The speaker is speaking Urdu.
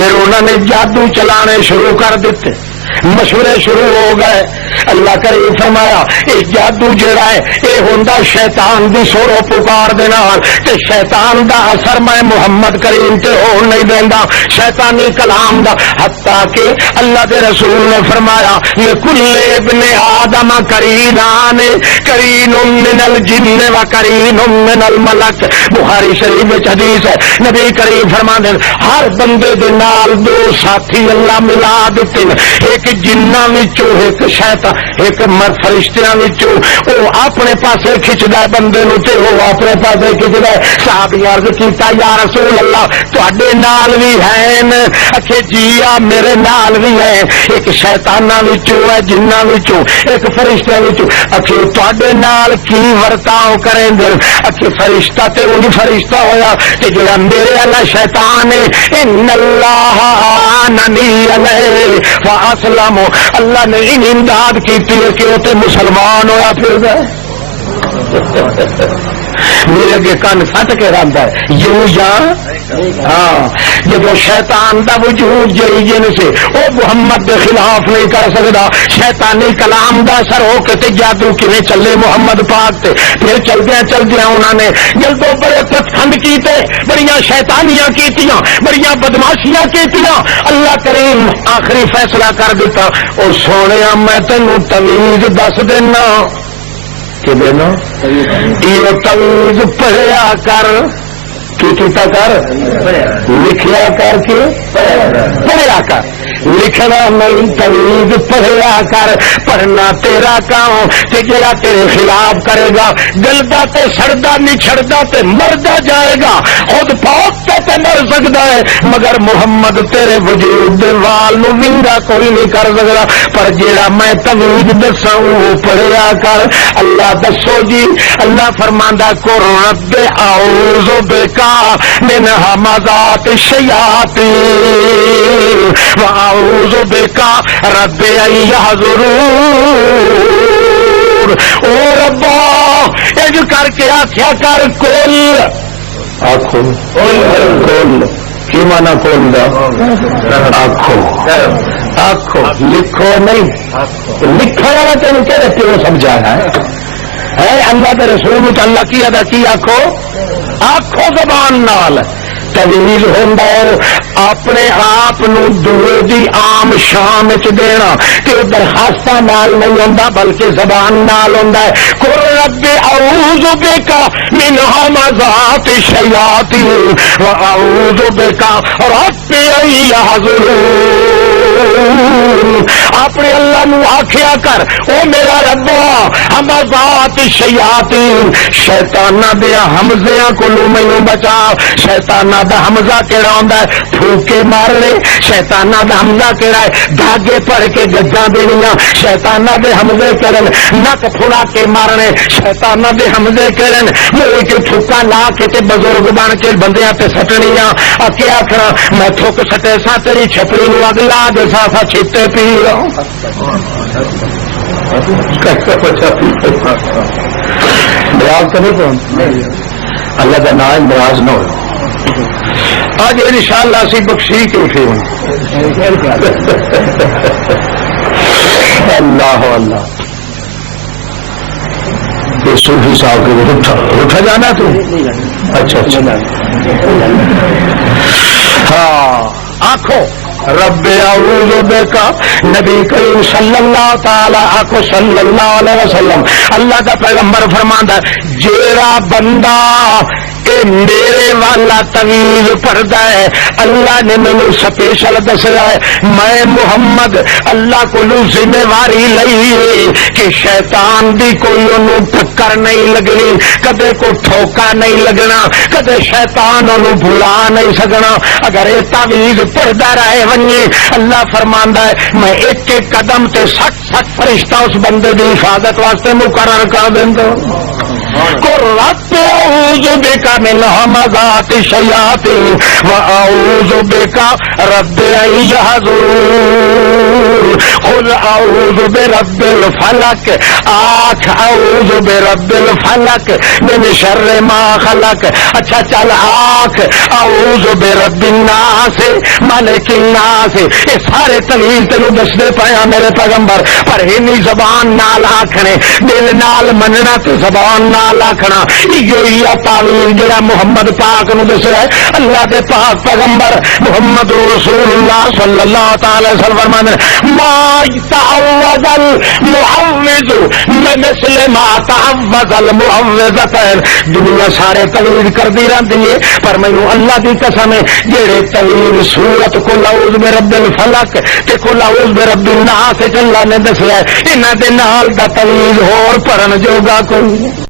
پھر انہوں نے جادو چلانے شروع کر دیتے، مشورے شروع ہو گئے. اللہ کریم فرمایا یہ جادو جڑا ہے یہ ہوندا شیطان دی سورو پکار دے نال، تے شیطان دا اثر میں محمد کریم تے ہون نہیں دیندا شیطانی کلام دا. حتیٰ کہ اللہ دے رسول نے فرمایا لکل ابن آدم قرینان قرین من الجن و قرین من الملک. بخاری شریف وچ حدیث ہے، نبی کریم فرماندے ہر بندے دے نال دو ساتھی اللہ ملا دتے، ایک جناں وچوں ایک شیطان ایک فرشتیاں وچوں او اپنے پاسے کھچدا بندے نوں تے او اپنے پاسے کھچدا. صحابی عرض کیتا یا رسول اللہ تواڈے نال وی ہیں؟ اکھے جی آ میرے نال وی ہے، ایک شیطاناں وچوں ہے جناں وچوں ایک فرشتیاں وچوں. اکھے تواڈے نال کی ورتاؤ کریں دے؟ اکھے فرشتہ تے اونج فرشتہ ہویا تے جڑا میرے والا شیطان ہے ان اللہ اننی علیہ فاسلم. اللہ نے ان امداد کی کہ وہ تے مسلمان ہویا پھر گئے. میرے اگے کن سٹ کے رہتا ہے یوں یا ہاں جب شیطان دا وجود جئی جن سے وہ محمد کے خلاف نہیں کر سکتا. شیطانی کلام دا اثر ہو کے تے جادو کیویں چلے محمد پاک تے. پھر چلدیاں انہوں نے جلدوں بڑے پتھند کیتے، بڑیاں شیطانیاں کیتیاں، بڑیاں بدماشیاں کیتیاں. اللہ کریم آخری فیصلہ کر دیتا اور سونیا میں تینوں تمیز دس دینا کہ دینا یہ تمیز پڑھیا کر کیتا کر لکھیا کر کے پڑھیا کر. لکھنا نہیں تمیز پڑھیا کر. پڑھنا تیرا کام تے جڑا تیرے خلاف کرے گا گلدا تے سڑدا نچھڑدا تے مردا جائے گا. خود پاک تے مر سکتا ہے مگر محمد تیرے وجود دے وال نو ونگا کوئی نہیں کر سکتا. پر جڑا میں تمیز دساں وہ پڑھیا کر. اللہ دسو جی اللہ فرماندا کو رب اعوذ بک من همزات الشیاطین واعوذ بک رب ان یحضرون. او ربا اج کر کے آخیا کر کل آخو کل کی مانا کول دا آخو آخو لکھو نہیں لکھنے والا تین کہ پیو سمجھانا ہے اللہ کے رسول اللہ کی ادا کی آخو آخو زبان نال تجویز ہوتا ہے اپنے آپ دور دی عام شام دینا کہ درخواست نال نہیں ہوتا بلکہ زبان نال ہوتا ہے. قل رب اعوذ بک من همزات الشیاطین واعوذ بک رب ان یحضرون. اپنے اللہ نو آخیا کر او میرا ربا همزات الشیاطین شیطاناں دیا حمزیاں کو مینوں بچا. شیطاناں دا حمزہ کیڑا ہوندا ہے پھوکے مارنے. شیطاناں دا حمزہ کیڑا ہے دھاگے پڑھ کے گجاں دینیاں. شیطاناں دے حمزے کرن نک پھڑا کے مارنے. شیطاناں دے حمزے کرن منہ کے تھوکا لا کے تے بزرگ بن کے بندیاں تے سٹنیاں. کیا آخنا میں تھوک سٹے سا تیری چھپڑی نو اگ لا دے سا چھتے پی ناراض کرے کون اللہ کا نام ناراض نہ ہو. آج انشاءاللہ اسی بخشی کے اٹھے ہوں. اللہ اللہ یہ صوفی صاحب کے اٹھا جانا تو اچھا اچھا ہاں آنکھوں رب اعوذ بک نبی کریم صلی اللہ تعالی آخو صلی اللہ علیہ وسلم اللہ کا پیغمبر فرماندا ہے جیڑا بندہ اے میرے والا تویز پڑھدا ہے اللہ نے مینوں سپیشل دسیا ہے میں محمد اللہ کو ذمہ واری لئی کہ شیطان دی کوئی انہوں ٹکر نہیں لگنی کدے کو ٹھوکا نہیں لگنا کدے شیطان انہوں بھلا نہیں سکنا. اگر یہ تویز پڑھدا رہے ونجے اللہ فرماندا ہے میں ایک ایک قدم تے 60 فرشتہ اس بندے دی حفاظت واسطے مقرر کر دیندا. قل رب اعوذ بک من همزات الشیاطین واعوذ بک رب ان یحضرون قل اعوذ برب الفلق آنکھ اعوذ برب الفلق من شر ما خلق. اچھا چل آنکھ اعوذ برب الناس مالک الناس. یہ سارے طویل تینوں دستے پایا میرے پیغمبر پر ہی زبان نال آکھنے دل نال مننا تو زبان نال آکھنا یہ تعلیم جڑا محمد پاک نو دس رہا ہے. اللہ دے پاک پیغمبر محمد رسول اللہ صلی اللہ تعالی وسلم فرماتے ہیں ما تعوذ المعوذ مثل ما تعوذ المعوذتين. دنیا سارے تعویذ کردی رہندی ہے پر مینوں اللہ دی قسم ہے جڑے تعویذ سورت قل اعوذ برب الفلق تے قل اعوذ برب الناس اللہ نے دسیا انہاں دے نال دا تعویذ ہور پڑھن جوگا کوئی